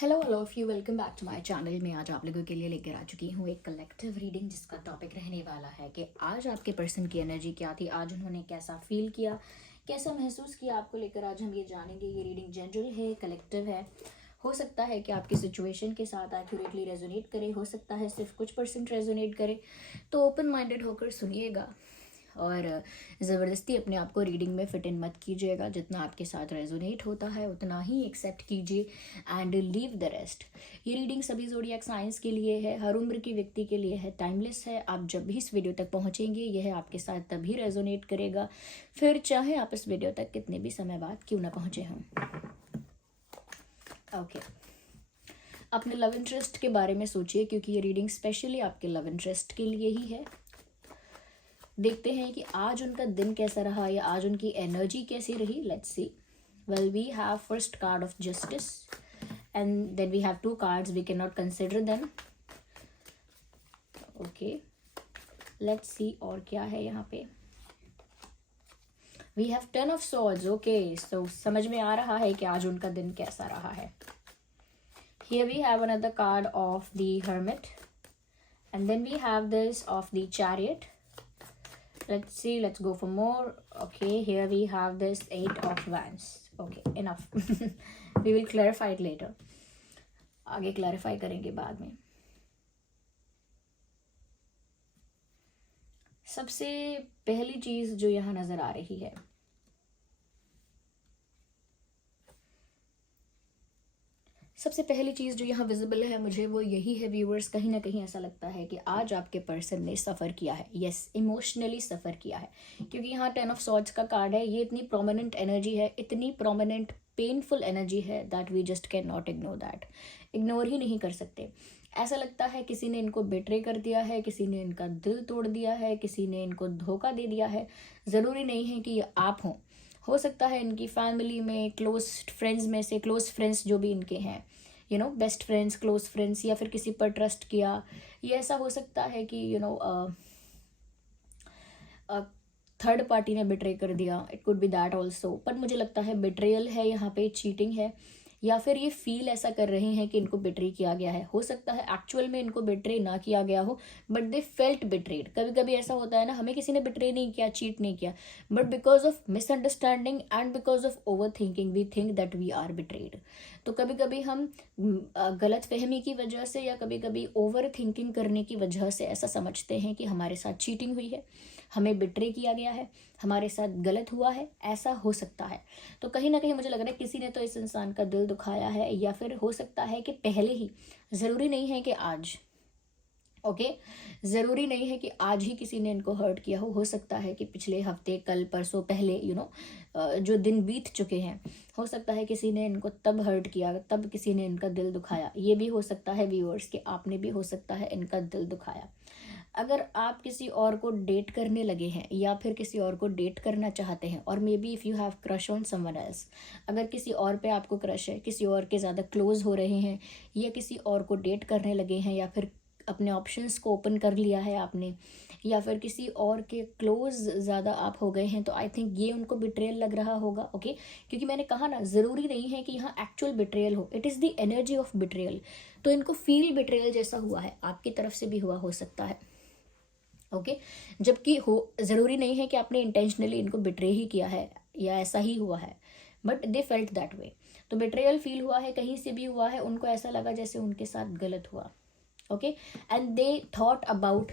Hello all of you, welcome back to my channel. मैं आज आप लोगों के लिए लेकर आ चुकी हूँ एक कलेक्टिव रीडिंग जिसका टॉपिक रहने वाला है कि आज आपके पर्सन की एनर्जी क्या थी, आज उन्होंने कैसा फील किया, कैसा महसूस किया आपको लेकर। आज हम ये जानेंगे। ये रीडिंग जनरल है, कलेक्टिव है। हो सकता है कि आपकी सिचुएशन के साथ एक्यूरेटली रेजोनेट करे, हो सकता है सिर्फ कुछ परसेंट रेजोनेट करे। तो ओपन माइंडेड होकर सुनिएगा और ज़बरदस्ती अपने आप को रीडिंग में फिट इन मत कीजिएगा। जितना आपके साथ रेजोनेट होता है उतना ही एक्सेप्ट कीजिए एंड लीव द रेस्ट। ये रीडिंग सभी ज़ोडिएक साइंस के लिए है, हर उम्र की व्यक्ति के लिए है, टाइमलेस है। आप जब भी इस वीडियो तक पहुंचेंगे यह आपके साथ तभी रेजोनेट करेगा, फिर चाहे आप इस वीडियो तक कितने भी समय बाद क्यों ना पहुंचे हों। ओके, अपने लव इंटरेस्ट के बारे में सोचिए क्योंकि ये रीडिंग स्पेशली आपके लव इंटरेस्ट के लिए ही है। देखते हैं कि आज उनका दिन कैसा रहा या आज उनकी एनर्जी कैसी रही। Let's see. Well, we have first card of justice and then we have two cards, we can not consider them. Okay, let's see और क्या है यहाँ पे। We have 10 of swords. Okay, so समझ में आ रहा है कि आज उनका दिन कैसा रहा है। Here we have another card of the hermit and then we have this of the chariot. Let's see, let's go for more. Okay, here we have this 8 of wands. Okay, enough. We will clarify it later. आगे clarify करेंगे बाद में। सबसे पहली चीज जो यहाँ नजर आ रही है, सबसे पहली चीज़ जो यहाँ विजिबल है मुझे वो यही है व्यूअर्स। कहीं ना कहीं ऐसा लगता है कि आज आपके पर्सन ने सफ़र किया है। यस, इमोशनली सफ़र किया है क्योंकि यहाँ 10 ऑफ सॉर्ड्स का कार्ड है। ये इतनी प्रोमिनेंट एनर्जी है, इतनी प्रोमिनेंट पेनफुल एनर्जी है that we just can not ignore that. Ignore ही नहीं कर सकते। ऐसा लगता है किसी ने इनको बेट्रे कर दिया है, किसी ने इनका दिल तोड़ दिया है, किसी ने इनको धोखा दे दिया है। ज़रूरी नहीं है कि ये आप हों, हो सकता है इनकी फैमिली में क्लोज फ्रेंड्स में से क्लोज फ्रेंड्स जो भी इनके हैं, बेस्ट फ्रेंड्स, क्लोज फ्रेंड्स, या फिर किसी पर ट्रस्ट किया। ये ऐसा हो सकता है कि थर्ड पार्टी ने बिट्रे कर दिया। It could be that also, पर मुझे लगता है बिट्रेयल है यहाँ पे, चीटिंग है, या फिर ये फील ऐसा कर रहे हैं कि इनको बिट्रे किया गया है। हो सकता है एक्चुअल में इनको बिट्रे ना किया गया हो बट दे फेल्ट बिट्रेड। कभी कभी ऐसा होता है ना, हमें किसी ने बिट्रे नहीं किया, चीट नहीं किया, but because of misunderstanding and because of over thinking we think that we are betrayed. तो कभी कभी हम गलत फहमी की वजह से या कभी कभी ओवर थिंकिंग करने की वजह से ऐसा समझते हैं कि हमारे साथ चीटिंग हुई है, हमें बिट्रे किया गया है, हमारे साथ गलत हुआ है। ऐसा हो सकता है। तो कहीं ना कहीं मुझे लग रहा है किसी ने तो इस इंसान का दिल दुखाया है, या फिर हो सकता है कि पहले ही, ज़रूरी नहीं है कि आज। ओके, ज़रूरी नहीं है कि आज ही किसी ने इनको हर्ट किया हो सकता है कि पिछले हफ्ते, कल, परसों, पहले जो दिन बीत चुके हैं, हो सकता है किसी ने इनको तब हर्ट किया, तब किसी ने इनका दिल दुखाया। ये भी हो सकता है व्यूअर्स कि आपने भी हो सकता है इनका दिल दुखाया। अगर आप किसी और को डेट करने लगे हैं या फिर किसी और को डेट करना चाहते हैं, और may be if you have crush on someone else, अगर किसी और पे आपको क्रश है, किसी और के ज़्यादा क्लोज हो रहे हैं, या किसी और को डेट करने लगे हैं, या फिर अपने ऑप्शंस को ओपन कर लिया है आपने, या फिर किसी और के क्लोज ज़्यादा आप हो गए हैं, तो आई थिंक ये उनको बिट्रेयल लग रहा होगा। ओके, क्योंकि मैंने कहा ना, ज़रूरी नहीं है कि यहाँ एक्चुअल बिट्रेयल हो, it is the energy of betrayal. तो इनको फील बिट्रेयल जैसा हुआ है, आपकी तरफ से भी हुआ हो सकता है। ओके, जबकि हो ज़रूरी नहीं है कि आपने इंटेंशनली इनको बिट्रे ही किया है या ऐसा ही हुआ है, but they felt that way. तो बिट्रेयल फील हुआ है, कहीं से भी हुआ है, उनको ऐसा लगा जैसे उनके साथ गलत हुआ। Okay, and they thought about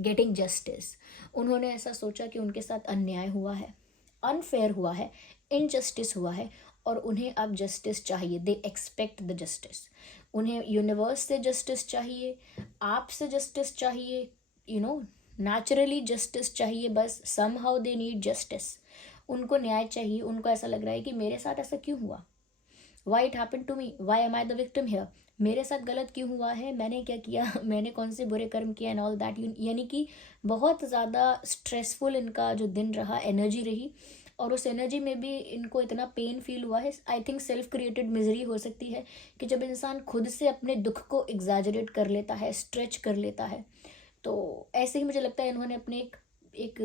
getting justice. उन्होंने ऐसा सोचा कि उनके साथ अन्याय हुआ है, अनफेयर हुआ है, इनजस्टिस हुआ है, और उन्हें अब जस्टिस चाहिए। They expect the justice. उन्हें यूनिवर्स से जस्टिस चाहिए, आपसे जस्टिस चाहिए, नेचुरली जस्टिस चाहिए। बस somehow they need justice. उनको न्याय चाहिए। उनको ऐसा लग रहा है कि मेरे साथ ऐसा क्यों हुआ, why it happen to me, why am I the victim here. मेरे साथ गलत क्यों हुआ है, मैंने क्या किया, मैंने कौन से बुरे कर्म किया एंड ऑल दैट। यानी कि बहुत ज़्यादा स्ट्रेसफुल इनका जो दिन रहा, एनर्जी रही, और उस एनर्जी में भी इनको इतना पेन फील हुआ है। I think self created misery हो सकती है कि जब इंसान खुद से अपने दुख को एग्जैजरेट कर लेता है, स्ट्रेच कर लेता है। तो ऐसे ही मुझे लगता है इन्होंने अपने एक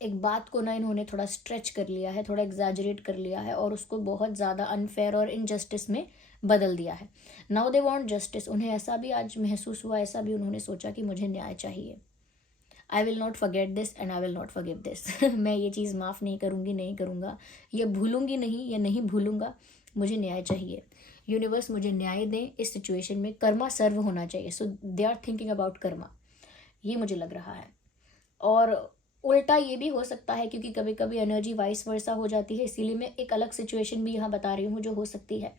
एक बात को ना इन्होंने थोड़ा स्ट्रेच कर लिया है, थोड़ा एग्जैजरेट कर लिया है और उसको बहुत ज़्यादा अनफेयर और इनजस्टिस में बदल दिया है. Now they want justice. उन्हें ऐसा भी आज महसूस हुआ, ऐसा भी उन्होंने सोचा कि मुझे न्याय चाहिए. I will not forget this and I will not forgive this. मैं ये चीज़ माफ़ नहीं करूँगी, नहीं करूँगा, ये भूलूंगी नहीं, या नहीं भूलूंगा. मुझे न्याय चाहिए. यूनिवर्स मुझे न्याय दें इस सिचुएशन में. कर्मा सर्व होना चाहिए. So they are thinking about karma, ये मुझे लग रहा है. और उल्टा ये भी हो सकता है, क्योंकि कभी कभी एनर्जी वाइस वर्सा हो जाती है, इसीलिए मैं एक अलग सिचुएशन भी यहाँ बता रही हूँ जो हो सकती है.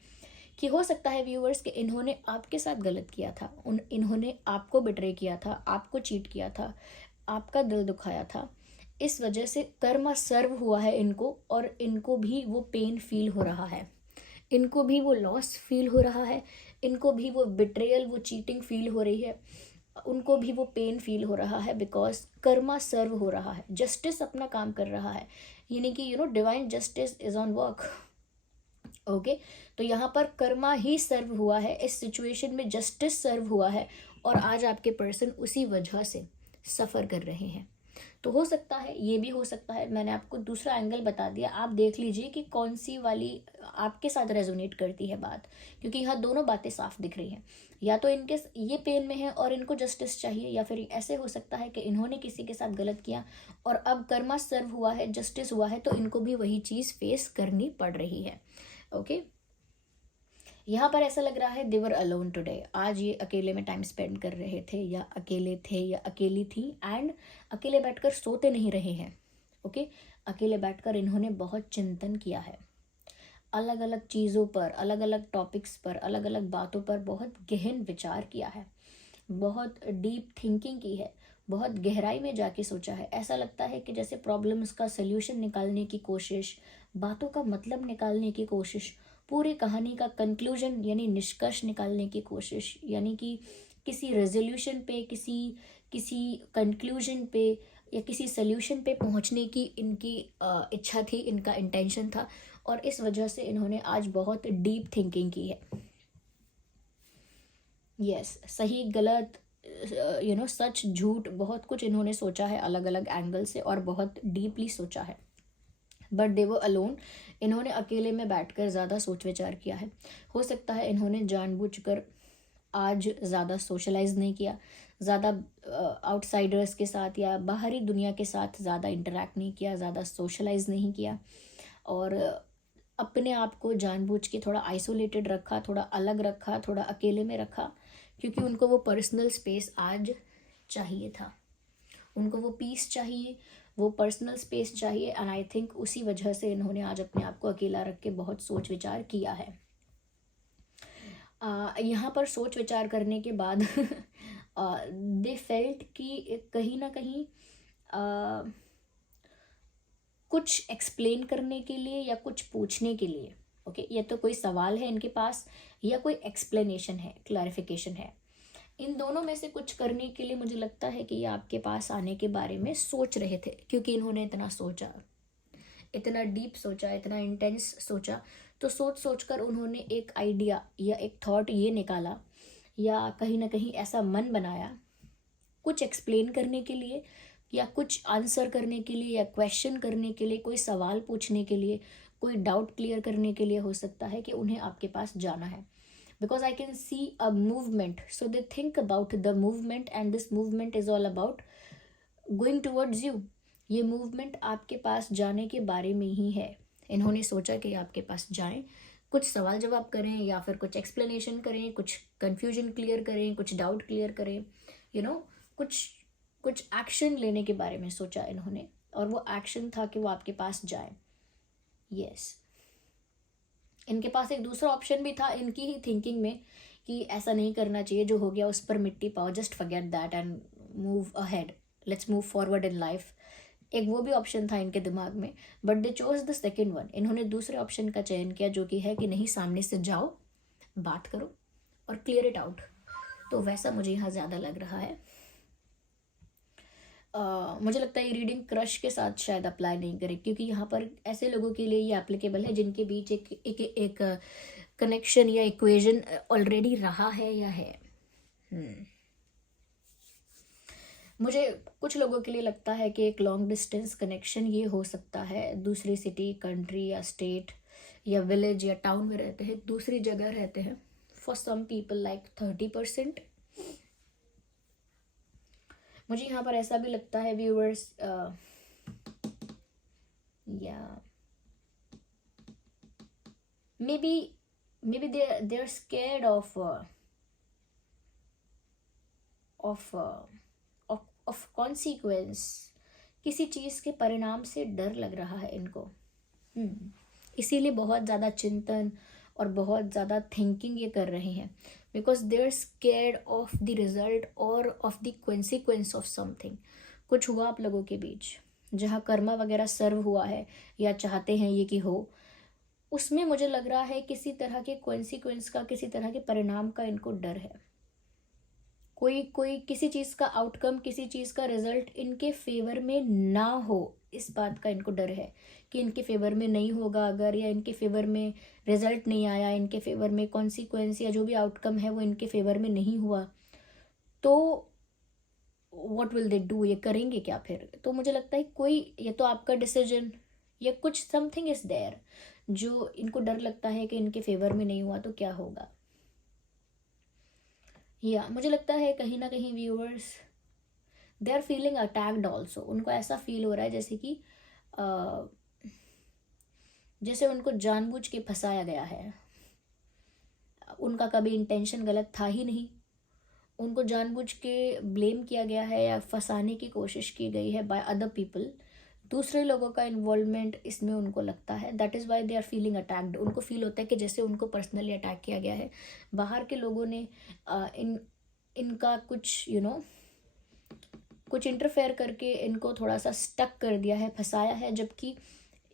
कि हो सकता है व्यूअर्स कि इन्होंने आपके साथ गलत किया था, इन्होंने आपको बिट्रे किया था, आपको चीट किया था, आपका दिल दुखाया था. इस वजह से कर्मा सर्व हुआ है इनको, और इनको भी वो पेन फील हो रहा है, इनको भी वो लॉस फील हो रहा है, इनको भी वो बिट्रेयल, वो चीटिंग फील हो रही है, उनको भी वो पेन फील हो रहा है. बिकॉज कर्मा सर्व हो रहा है, जस्टिस अपना काम कर रहा है, यानी कि divine justice is on work. Okay, तो यहाँ पर कर्मा ही सर्व हुआ है, इस सिचुएशन में जस्टिस सर्व हुआ है, और आज आपके पर्सन उसी वजह से सफ़र कर रहे हैं. तो हो सकता है, ये भी हो सकता है, मैंने आपको दूसरा एंगल बता दिया, आप देख लीजिए कि कौन सी वाली आपके साथ रेजोनेट करती है बात, क्योंकि यहाँ दोनों बातें साफ दिख रही हैं. या तो इनके ये पेन में है और इनको जस्टिस चाहिए, या फिर ऐसे हो सकता है कि इन्होंने किसी के साथ गलत किया और अब कर्मा सर्व हुआ है, जस्टिस हुआ है, तो इनको भी वही चीज़ फेस करनी पड़ रही है. ओके, यहाँ पर ऐसा लग रहा है देवर अलोन टुडे. आज ये अकेले में टाइम स्पेंड कर रहे थे, या अकेले थे, या अकेली थी, एंड अकेले बैठकर सोते नहीं रहे हैं. ओके, अकेले बैठकर इन्होंने बहुत चिंतन किया है, अलग अलग चीज़ों पर, अलग अलग टॉपिक्स पर, अलग अलग बातों पर बहुत गहन विचार किया है, बहुत डीप थिंकिंग की है, बहुत गहराई में जाके सोचा है. ऐसा लगता है कि जैसे प्रॉब्लम्स का सल्यूशन निकालने की कोशिश, बातों का मतलब निकालने की कोशिश, पूरी कहानी का कंक्लूजन यानी निष्कर्ष निकालने की कोशिश, यानी कि किसी रेजोल्यूशन पे, किसी किसी कंक्लूजन पे, या किसी सल्यूशन पे पहुंचने की इनकी इच्छा थी, इनका इंटेंशन था, और इस वजह से इन्होंने आज बहुत डीप थिंकिंग की है. यस, सही गलत, सच झूठ, बहुत कुछ इन्होंने सोचा है अलग अलग एंगल से, और बहुत डीपली सोचा है. बट दे वो अलोन, इन्होंने अकेले में बैठकर ज़्यादा सोच विचार किया है. हो सकता है इन्होंने जानबूझकर आज ज़्यादा सोशलाइज नहीं किया, ज़्यादा आउटसाइडर्स के साथ या बाहरी दुनिया के साथ ज़्यादा इंटरेक्ट नहीं किया, ज़्यादा सोशलाइज नहीं किया, और अपने आप को जानबूझ के थोड़ा आइसोलेटेड रखा, थोड़ा अलग रखा, थोड़ा अकेले में रखा, क्योंकि उनको वो पर्सनल स्पेस आज चाहिए था, उनको वो पीस चाहिए, वो पर्सनल स्पेस चाहिए. एंड आई थिंक उसी वजह से इन्होंने आज अपने आप को अकेला रख के बहुत सोच विचार किया है. यहाँ पर सोच विचार करने के बाद दे फेल्ट कि कहीं ना कहीं कुछ एक्सप्लेन करने के लिए या कुछ पूछने के लिए. ओके, या तो कोई सवाल है इनके पास, या कोई एक्सप्लेनेशन है, क्लैरिफिकेशन है. इन दोनों में से कुछ करने के लिए मुझे लगता है कि ये आपके पास आने के बारे में सोच रहे थे, क्योंकि इन्होंने इतना सोचा, इतना डीप सोचा, इतना इंटेंस सोचा. तो सोच सोच कर उन्होंने एक आइडिया या एक थॉट ये निकाला, या कहीं ना कहीं ऐसा मन बनाया, कुछ एक्सप्लेन करने के लिए, या कुछ आंसर करने के लिए, या क्वेश्चन करने के लिए, कोई सवाल पूछने के लिए, कोई डाउट क्लियर करने के लिए हो सकता है कि उन्हें आपके पास जाना है. Because I can see a movement, so they think about the movement, and this movement is all about going towards you. ये movement आपके पास जाने के बारे में ही है. इन्होंने सोचा कि आपके पास जाएं, कुछ सवाल जवाब करें, या फिर कुछ एक्सप्लेनेशन करें, कुछ कन्फ्यूजन क्लियर करें, कुछ डाउट क्लियर करें, कुछ कुछ एक्शन लेने के बारे में सोचा इन्होंने, और वो एक्शन था कि वो आपके पास जाए. यस, इनके पास एक दूसरा ऑप्शन भी था इनकी ही थिंकिंग में, कि ऐसा नहीं करना चाहिए, जो हो गया उस पर मिट्टी पाओ, just forget that and move ahead, let's move forward in life. एक वो भी ऑप्शन था इनके दिमाग में, but they chose the second one. इन्होंने दूसरे ऑप्शन का चयन किया, जो कि है कि नहीं, सामने से जाओ, बात करो और क्लियर इट आउट. तो वैसा मुझे यहाँ ज़्यादा लग रहा है. मुझे लगता है ये रीडिंग क्रश के साथ शायद अप्लाई नहीं करे, क्योंकि यहाँ पर ऐसे लोगों के लिए ये एप्लीकेबल है जिनके बीच एक कनेक्शन या इक्वेशन ऑलरेडी रहा है या है. मुझे कुछ लोगों के लिए लगता है कि एक लॉन्ग डिस्टेंस कनेक्शन ये हो सकता है, दूसरी सिटी, कंट्री या स्टेट या विलेज या टाउन में रहते हैं, दूसरी जगह रहते हैं। For some people like 30%। मुझे यहाँ पर ऐसा भी लगता है व्यूअर्स, या maybe they are scared of off consequence. किसी चीज़ के परिणाम से डर लग रहा है इनको। इसीलिए बहुत ज़्यादा चिंतन और बहुत ज़्यादा थिंकिंग ये कर रहे हैं, because they are scared of the result और of the consequence of something. कुछ हुआ आप लोगों के बीच, जहाँ कर्मा वगैरह सर्व हुआ है या चाहते हैं ये कि हो, उसमें मुझे लग रहा है किसी तरह के कॉन्सिक्वेंस का, किसी तरह के परिणाम का इनको डर है। कोई किसी चीज़ का आउटकम, किसी चीज़ का रिजल्ट इनके फेवर में ना हो, इस बात का इनको डर है कि इनके फेवर में नहीं होगा अगर, या इनके फेवर में रिजल्ट नहीं आया, इनके फेवर में कॉन्सिक्वेंस या जो भी आउटकम है वो इनके फेवर में नहीं हुआ, तो व्हाट विल दे डू, ये करेंगे क्या फिर। तो मुझे लगता है कोई, ये तो आपका डिसीजन या कुछ समथिंग इज देयर जो इनको डर लगता है कि इनके फेवर में नहीं हुआ तो क्या होगा। या मुझे लगता है कहीं ना कहीं viewers, they are feeling attacked also. उनको ऐसा फील हो रहा है जैसे कि जैसे उनको जानबूझ के फंसाया गया है। उनका कभी इंटेंशन गलत था ही नहीं, उनको जानबूझ के ब्लेम किया गया है या फंसाने की कोशिश की गई है बाय अदर पीपल। दूसरे लोगों का इन्वॉल्वमेंट इसमें उनको लगता है, that is why they are feeling attacked. उनको फील होता है कि जैसे उनको पर्सनली अटैक किया गया है, बाहर के लोगों ने इनका कुछ कुछ इंटरफेयर करके इनको थोड़ा सा स्टक कर दिया है, फंसाया है। जबकि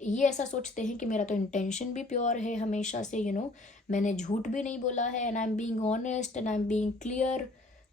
ये ऐसा सोचते हैं कि मेरा तो इंटेंशन भी प्योर है हमेशा से, मैंने झूठ भी नहीं बोला है, and I am being honest and I am being clear,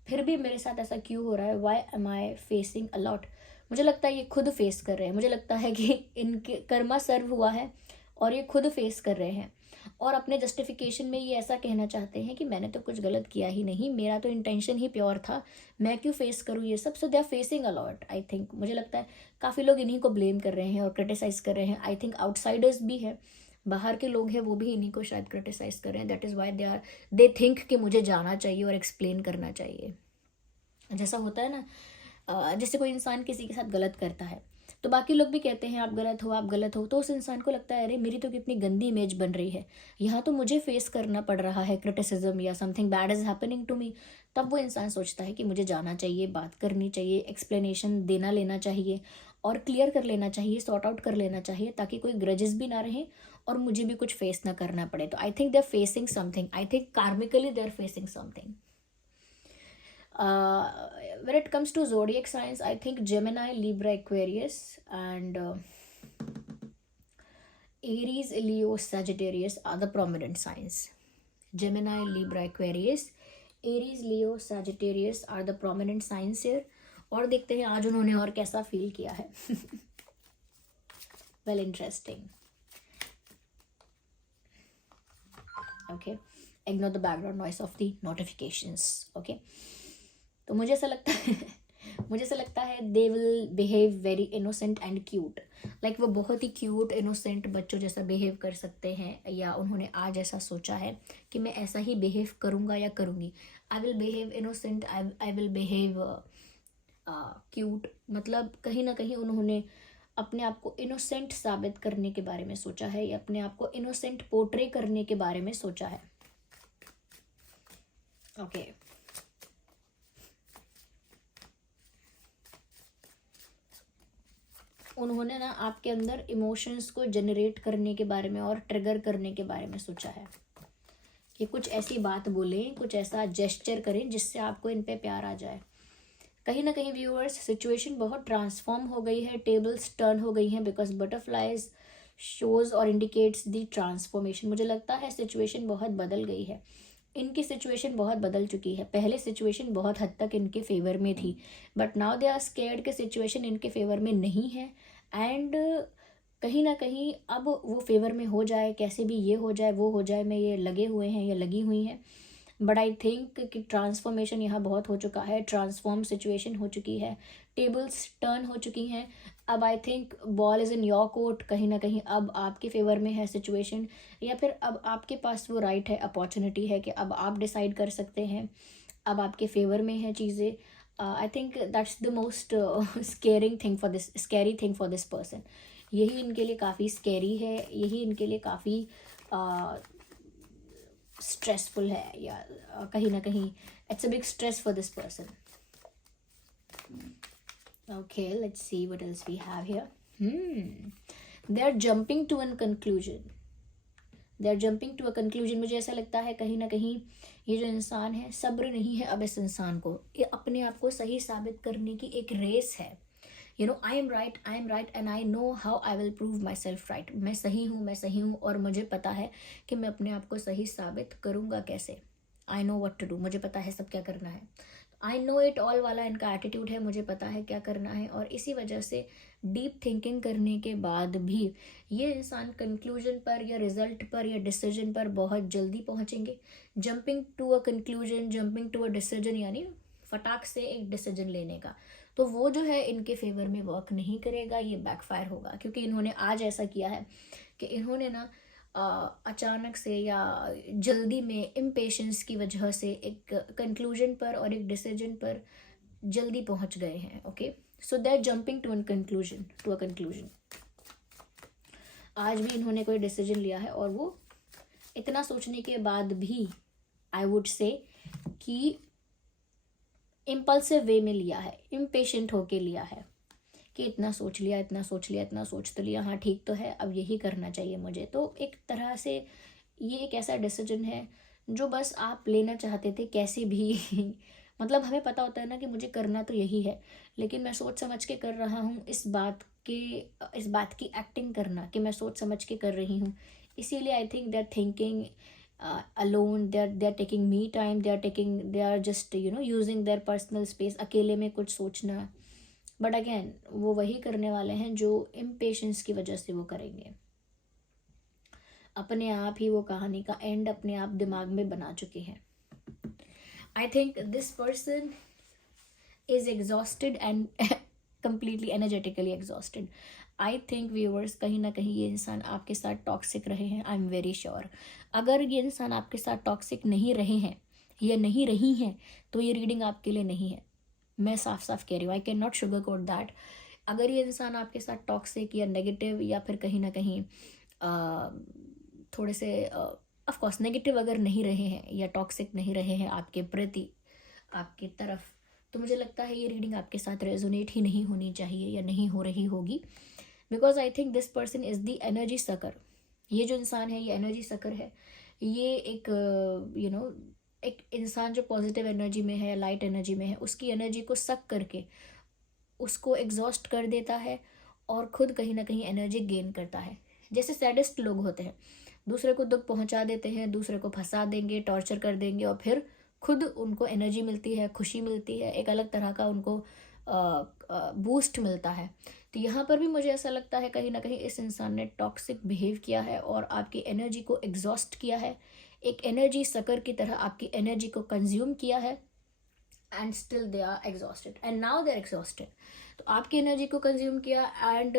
फिर भी मेरे साथ ऐसा क्यों हो रहा है, Y am I facing allot. मुझे लगता है ये खुद फेस कर रहे हैं। मुझे लगता है कि इनके कर्मा सर्व हुआ है और ये खुद फेस कर रहे हैं, और अपने जस्टिफिकेशन में ये ऐसा कहना चाहते हैं कि मैंने तो कुछ गलत किया ही नहीं, मेरा तो इंटेंशन ही प्योर था, मैं क्यों फेस करूँ ये सब। So they are facing a lot, I think. मुझे लगता है काफ़ी लोग इन्हीं को ब्लेम कर रहे हैं और क्रिटिसाइज कर रहे हैं। आई थिंक आउटसाइडर्स भी हैं, बाहर के लोग हैं, वो भी इन्हीं को शायद क्रिटिसाइज कर रहे हैं। That is why they think कि मुझे जाना चाहिए और एक्सप्लेन करना चाहिए। जैसा होता है ना, जैसे कोई इंसान किसी के साथ गलत करता है तो बाकी लोग भी कहते हैं आप गलत हो, आप गलत हो, तो उस इंसान को लगता है अरे मेरी तो कितनी गंदी इमेज बन रही है, यहाँ तो मुझे फेस करना पड़ रहा है क्रिटिसिज्म या something bad is happening to me. तब वो इंसान सोचता है कि मुझे जाना चाहिए, बात करनी चाहिए, एक्सप्लेनेशन देना लेना चाहिए और क्लियर कर लेना चाहिए, सॉर्ट आउट कर लेना चाहिए, ताकि कोई ग्रजेस भी ना रहे और मुझे भी कुछ फेस ना करना पड़े। तो I think they are facing something, I think karmically they are facing something. When it comes to zodiac signs, I think Gemini, Libra, Aquarius, and Aries, Leo, Sagittarius are the prominent signs. Gemini, Libra, Aquarius, Aries, Leo, Sagittarius are the prominent signs here. और देखते हैं आज उन्होंने और कैसा feel किया है। Well, interesting. Okay, ignore the background noise of the notifications. Okay. तो मुझे ऐसा लगता है they will behave very innocent and cute. Like वो बहुत ही क्यूट इनोसेंट बच्चों जैसा बिहेव कर सकते हैं, या उन्होंने आज ऐसा सोचा है कि मैं ऐसा ही बिहेव करूँगा या करूँगी। I will behave innocent, I will behave cute. मतलब कहीं ना कहीं उन्होंने अपने आप को इनोसेंट साबित करने के बारे में सोचा है, या अपने आप को इनोसेंट पोर्ट्रे करने के बारे में सोचा है। ओके उन्होंने ना आपके अंदर इमोशंस को जनरेट करने के बारे में और ट्रिगर करने के बारे में सोचा है कि कुछ ऐसी बात बोलें, कुछ ऐसा जेस्चर करें जिससे आपको इन पे प्यार आ जाए। कहीं ना कहीं व्यूअर्स सिचुएशन बहुत ट्रांसफॉर्म हो गई है, टेबल्स टर्न हो गई हैं, बिकॉज बटरफ्लाइज शोज और इंडिकेट्स दी ट्रांसफॉर्मेशन। मुझे लगता है सिचुएशन बहुत बदल गई है, इनकी सिचुएशन बहुत बदल चुकी है। पहले सिचुएशन बहुत हद तक इनके फेवर में थी, but now they are scared कि सिचुएशन इनके फेवर में नहीं है, एंड कहीं ना कहीं अब वो फेवर में हो जाए, कैसे भी ये हो जाए वो हो जाए, में ये लगे हुए हैं या लगी हुई हैं। बट आई थिंक कि ट्रांसफॉर्मेशन यहाँ बहुत हो चुका है, ट्रांसफॉर्म सिचुएशन हो चुकी है, टेबल्स टर्न हो चुकी हैं। अब I think ball is in your court, कहीं ना कहीं अब आपके फेवर में है सिचुएशन, या फिर अब आपके पास वो राइट है, अपॉर्चुनिटी है कि अब आप डिसाइड कर सकते हैं, अब आपके फेवर में है चीज़ें। I think that's the most scary thing for this person. यही इनके लिए काफ़ी स्कैरी है, यही इनके लिए काफ़ी स्ट्रेसफुल है, या कहीं ना कहीं it's a big stress for this person. Okay, let's see what else we have here. They are jumping to an conclusion, they are jumping to a conclusion. मुझे ऐसा लगता है कहीं ना कहीं ये जो इंसान है, सब्र नहीं है अब इस इंसान को, ये अपने आप को सही साबित करने की एक रेस है। You know, I am right and I know how I will prove my self right. मैं सही हूँ और मुझे पता है कि मैं अपने आप को सही साबित करूँगा कैसे। I know what to do, मुझे पता है सब क्या करना है। आई नो इट ऑल वाला इनका एटीट्यूड है, मुझे पता है क्या करना है, और इसी वजह से डीप थिंकिंग करने के बाद भी ये इंसान कंक्लूजन पर या रिजल्ट पर या डिसीजन पर बहुत जल्दी पहुंचेंगे। Jumping to a conclusion, jumping to a decision, यानी फटाक से एक डिसीजन लेने का, तो वो जो है इनके फेवर में वर्क नहीं करेगा, ये बैकफायर होगा। क्योंकि इन्होंने आज ऐसा किया है कि इन्होंने ना अचानक से या जल्दी में इम्पेशंस की वजह से एक कंक्लूजन पर और एक डिसीजन पर जल्दी पहुंच गए हैं। Okay, so they are jumping to a conclusion. आज भी इन्होंने कोई डिसीजन लिया है और वो इतना सोचने के बाद भी आई वुड से कि इम्पल्सिव वे में लिया है, इम्पेशेंट होके लिया है कि इतना सोच लिया, इतना सोच तो लिया, हाँ ठीक तो है, अब यही करना चाहिए मुझे। तो एक तरह से ये एक ऐसा डिसीजन है जो बस आप लेना चाहते थे कैसे भी मतलब हमें पता होता है ना कि मुझे करना तो यही है, लेकिन मैं सोच समझ के कर रहा हूँ, इस बात की एक्टिंग करना कि मैं सोच समझ के कर रही हूँ। इसीलिए I think they are thinking alone, they are taking me time, they are just using their personal space, अकेले में कुछ सोचना। बट अगेन वो वही करने वाले हैं जो इम्पेशेंस की वजह से वो करेंगे। अपने आप ही वो कहानी का एंड अपने आप दिमाग में बना चुके हैं। I think this person is exhausted and completely energetically exhausted. I think viewers, कहीं ना कहीं ये इंसान आपके साथ टॉक्सिक रहे हैं। आई एम वेरी श्योर, अगर ये इंसान आपके साथ टॉक्सिक नहीं रहे हैं या नहीं रही हैं तो ये रीडिंग आपके लिए नहीं है। मैं साफ साफ कह रही हूँ, I can not sugar coat that. अगर ये इंसान आपके साथ टॉक्सिक या नेगेटिव या फिर कहीं ना कहीं थोड़े से ऑफकोर्स नेगेटिव अगर नहीं रहे हैं या टॉक्सिक नहीं रहे हैं आपके प्रति, आपकी तरफ, तो मुझे लगता है ये रीडिंग आपके साथ रेजोनेट ही नहीं होनी चाहिए या नहीं हो रही होगी। Because I think this person is the energy sucker. ये जो इंसान है ये एनर्जी सकर है। ये एक एक इंसान जो पॉजिटिव एनर्जी में है, लाइट एनर्जी में है, उसकी एनर्जी को सक करके उसको एग्जॉस्ट कर देता है और खुद कहीं ना कहीं एनर्जी गेन करता है। जैसे सैडेस्ट लोग होते हैं, दूसरे को दुख पहुंचा देते हैं, दूसरे को फंसा देंगे, टॉर्चर कर देंगे, और फिर खुद उनको एनर्जी मिलती है, खुशी मिलती है, एक अलग तरह का उनको बूस्ट मिलता है। तो यहाँ पर भी मुझे ऐसा लगता है कहीं ना कहीं इस इंसान ने टॉक्सिक बिहेव किया है और आपकी एनर्जी को एग्जॉस्ट किया है, एक एनर्जी सकर की तरह आपकी एनर्जी को कंज्यूम किया है, and still they are exhausted and now they are exhausted. तो आपकी एनर्जी को कंज्यूम किया एंड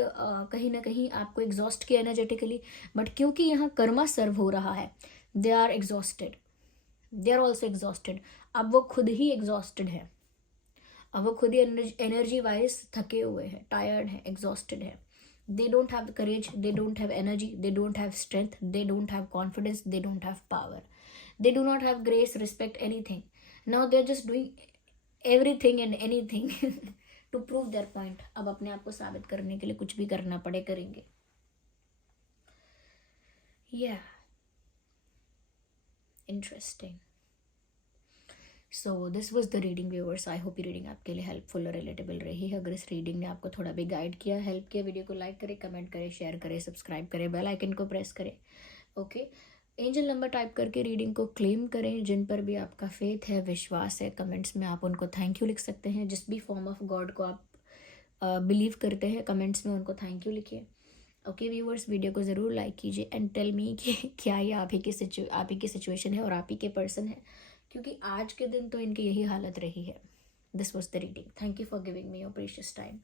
कहीं ना कहीं आपको एग्जॉस्ट किया एनर्जेटिकली, बट क्योंकि यहाँ कर्मा सर्व हो रहा है, they are exhausted, they are also exhausted. अब वो खुद ही एग्जॉस्टेड है, अब वो खुद ही एनर्जी वाइज थके हुए हैं, टायर्ड है, एग्जॉस्टेड है। They don't have courage, they don't have energy, they don't have strength, they don't have confidence, they don't have power, they do not have grace, respect, anything. Now they are just doing everything and anything to prove their point. अब अपने आप को साबित करने के लिए कुछ भी करना पड़े करेंगे। या interesting. So this was the reading viewers. I hope ये रीडिंग आपके लिए हेल्पफुल और रिलेटेबल रही है। अगर इस रीडिंग ने आपको थोड़ा भी गाइड किया, हेल्प किया, वीडियो को लाइक करें, कमेंट करें, शेयर करें, सब्सक्राइब करें, बेल आइकन को प्रेस करें। ओके, एंजल नंबर टाइप करके रीडिंग को क्लेम करें। जिन पर भी आपका फेथ है, विश्वास है, कमेंट्स में आप उनको थैंक यू लिख सकते हैं। जिस भी फॉर्म ऑफ गॉड को आप बिलीव करते हैं, कमेंट्स में उनको थैंक यू लिखिए। ओके व्यूअर्स, वीडियो को ज़रूर लाइक कीजिए एंड टेल मी कि क्या ये आप ही की सिचुएशन है और आप ही के पर्सन है, क्योंकि आज के दिन तो इनकी यही हालत रही है. This was the reading. Thank you for giving me your precious time.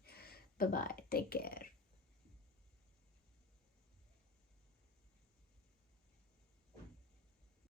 Bye bye, take care.